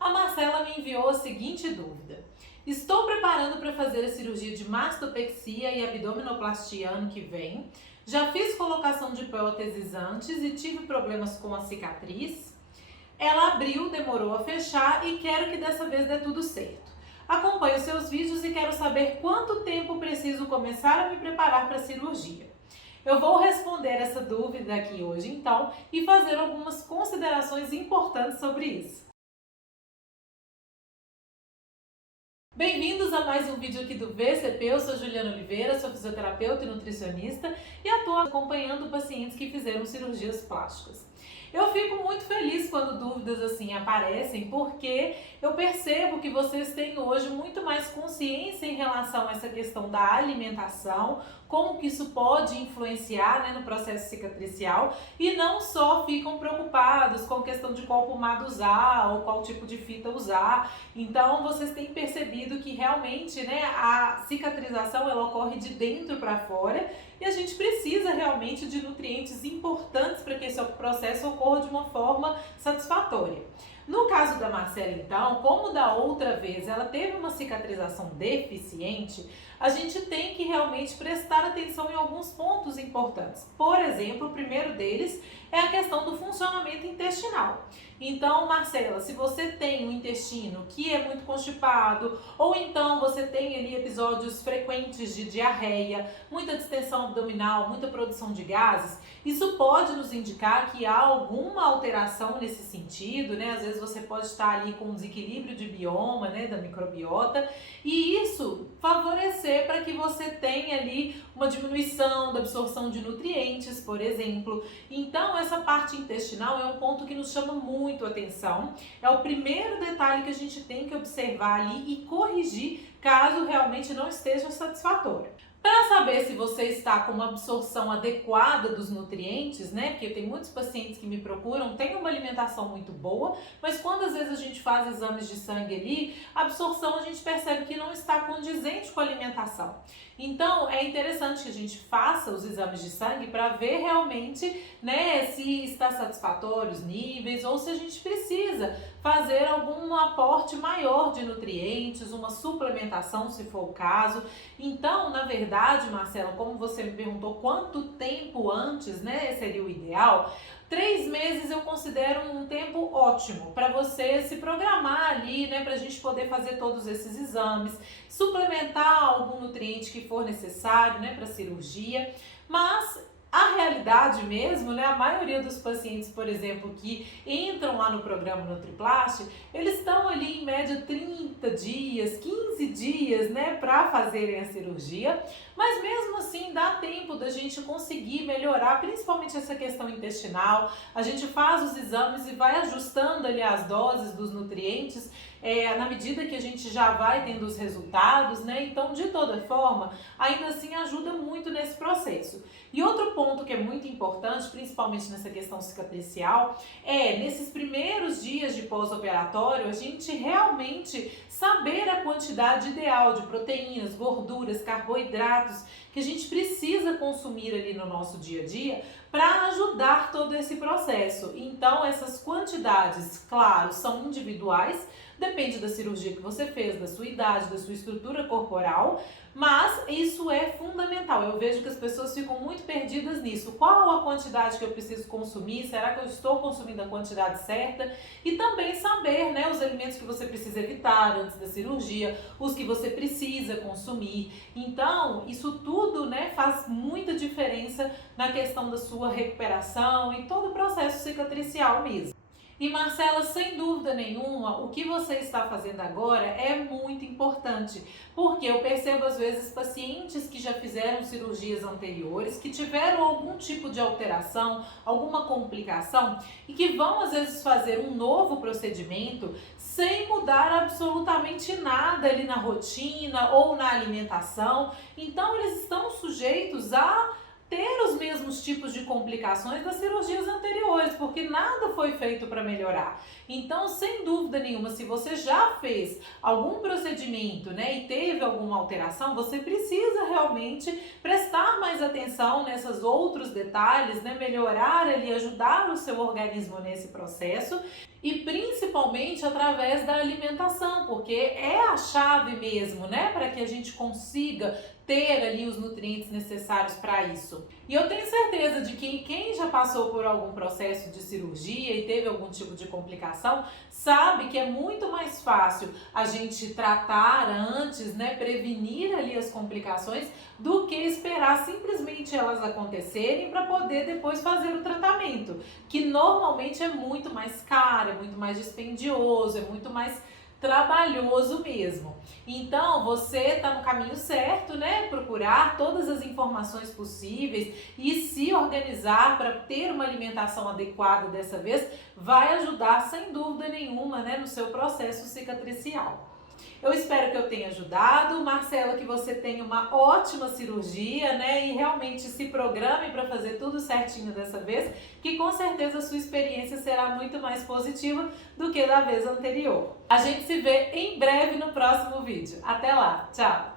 A Marcela me enviou a seguinte dúvida. Estou preparando para fazer a cirurgia de mastopexia e abdominoplastia ano que vem. Já fiz colocação de próteses antes e tive problemas com a cicatriz. Ela abriu, demorou a fechar e quero que dessa vez dê tudo certo. Acompanho seus vídeos e quero saber quanto tempo preciso começar a me preparar para a cirurgia. Eu vou responder essa dúvida aqui hoje então e fazer algumas considerações importantes sobre isso. Bem-vindos a mais um vídeo aqui do VCP, eu sou Juliana Oliveira, sou fisioterapeuta e nutricionista e atuo acompanhando pacientes que fizeram cirurgias plásticas. Eu fico muito feliz quando dúvidas assim aparecem, porque eu percebo que vocês têm hoje muito mais consciência em relação a essa questão da alimentação, como que isso pode influenciar, no processo cicatricial, e não só ficam preocupados com a questão de qual pomada usar ou qual tipo de fita usar. Então vocês têm percebido que realmente a cicatrização ela ocorre de dentro para fora e a gente precisa realmente de nutrientes importantes para que esse processo ocorra de uma forma satisfatória. No caso da Marcela, então, como da outra vez ela teve uma cicatrização deficiente, a gente tem que realmente prestar atenção em alguns pontos importantes. Por exemplo, o primeiro deles é a questão do funcionamento intestinal. Então, Marcela, se você tem um intestino que é muito constipado, ou então você tem ali episódios frequentes de diarreia, muita distensão abdominal, muita produção de gases, isso pode nos indicar que há alguma alteração nesse sentido, Às vezes você pode estar ali com um desequilíbrio de bioma, da microbiota, e isso favorecer para que você tenha ali uma diminuição da absorção de nutrientes, por exemplo. Então, essa parte intestinal é um ponto que nos chama muito a atenção. É o primeiro detalhe que a gente tem que observar ali e corrigir caso realmente não esteja satisfatório. Para saber se você está com uma absorção adequada dos nutrientes, Porque tem muitos pacientes que me procuram, têm uma alimentação muito boa, mas quando às vezes a gente faz exames de sangue ali, a absorção a gente percebe que não está condizente com a alimentação. Então, é interessante que a gente faça os exames de sangue para ver realmente, se está satisfatório os níveis ou se a gente precisa fazer algum aporte maior de nutrientes, uma suplementação, se for o caso. Então, na verdade, Marcela, como você me perguntou quanto tempo antes, seria o ideal, 3 meses eu considero um tempo ótimo para você se programar ali, para a gente poder fazer todos esses exames, suplementar algum nutriente que for necessário, para a cirurgia, mas a realidade mesmo, a maioria dos pacientes, por exemplo, que entram lá no programa NutriPlast, eles estão ali em média 30 dias, 15 dias, para fazerem a cirurgia, mas mesmo assim dá tempo da gente conseguir melhorar, principalmente essa questão intestinal. A gente faz os exames e vai ajustando ali as doses dos nutrientes, na medida que a gente já vai tendo os resultados, Então, de toda forma, ainda assim ajuda muito nesse processo. E outro ponto que é muito importante, principalmente nessa questão cicatricial, nesses primeiros dias de pós-operatório, a gente realmente saber a quantidade ideal de proteínas, gorduras, carboidratos que a gente precisa consumir ali no nosso dia a dia para ajudar todo esse processo. Então, essas quantidades, claro, são individuais, depende da cirurgia que você fez, da sua idade, da sua estrutura corporal, mas isso é fundamental. Eu vejo que as pessoas ficam muito perdidas nisso. Qual a quantidade que eu preciso consumir? Será que eu estou consumindo a quantidade certa? E também saber, os alimentos que você precisa evitar antes da cirurgia, os que você precisa consumir. Então, isso tudo, faz muita diferença na questão da sua recuperação e todo o processo cicatricial mesmo. E Marcela, sem dúvida nenhuma, o que você está fazendo agora é muito importante, porque eu percebo às vezes pacientes que já fizeram cirurgias anteriores, que tiveram algum tipo de alteração, alguma complicação e que vão às vezes fazer um novo procedimento sem mudar absolutamente nada ali na rotina ou na alimentação. Então eles estão sujeitos a ter os mesmos tipos de complicações das cirurgias anteriores, porque nada foi feito para melhorar. Então, sem dúvida nenhuma, se você já fez algum procedimento, e teve alguma alteração, você precisa realmente prestar mais atenção nesses outros detalhes, melhorar ali, ajudar o seu organismo nesse processo E principalmente através da alimentação, porque é a chave mesmo, né, para que a gente consiga ter ali os nutrientes necessários para isso. E eu tenho certeza de que quem já passou por algum processo de cirurgia e teve algum tipo de complicação, sabe que é muito mais fácil a gente tratar antes, né, prevenir ali as complicações, do que esperar simplesmente elas acontecerem para poder depois fazer o tratamento, que normalmente é muito mais caro, é muito mais dispendioso, é muito mais trabalhoso mesmo. Então você está no caminho certo, né? Procurar todas as informações possíveis e se organizar para ter uma alimentação adequada dessa vez vai ajudar sem dúvida nenhuma, né, no seu processo cicatricial. Eu espero que eu tenha ajudado, Marcela, que você tenha uma ótima cirurgia, né? E realmente se programe para fazer tudo certinho dessa vez, que com certeza a sua experiência será muito mais positiva do que da vez anterior. A gente se vê em breve no próximo vídeo. Até lá, tchau!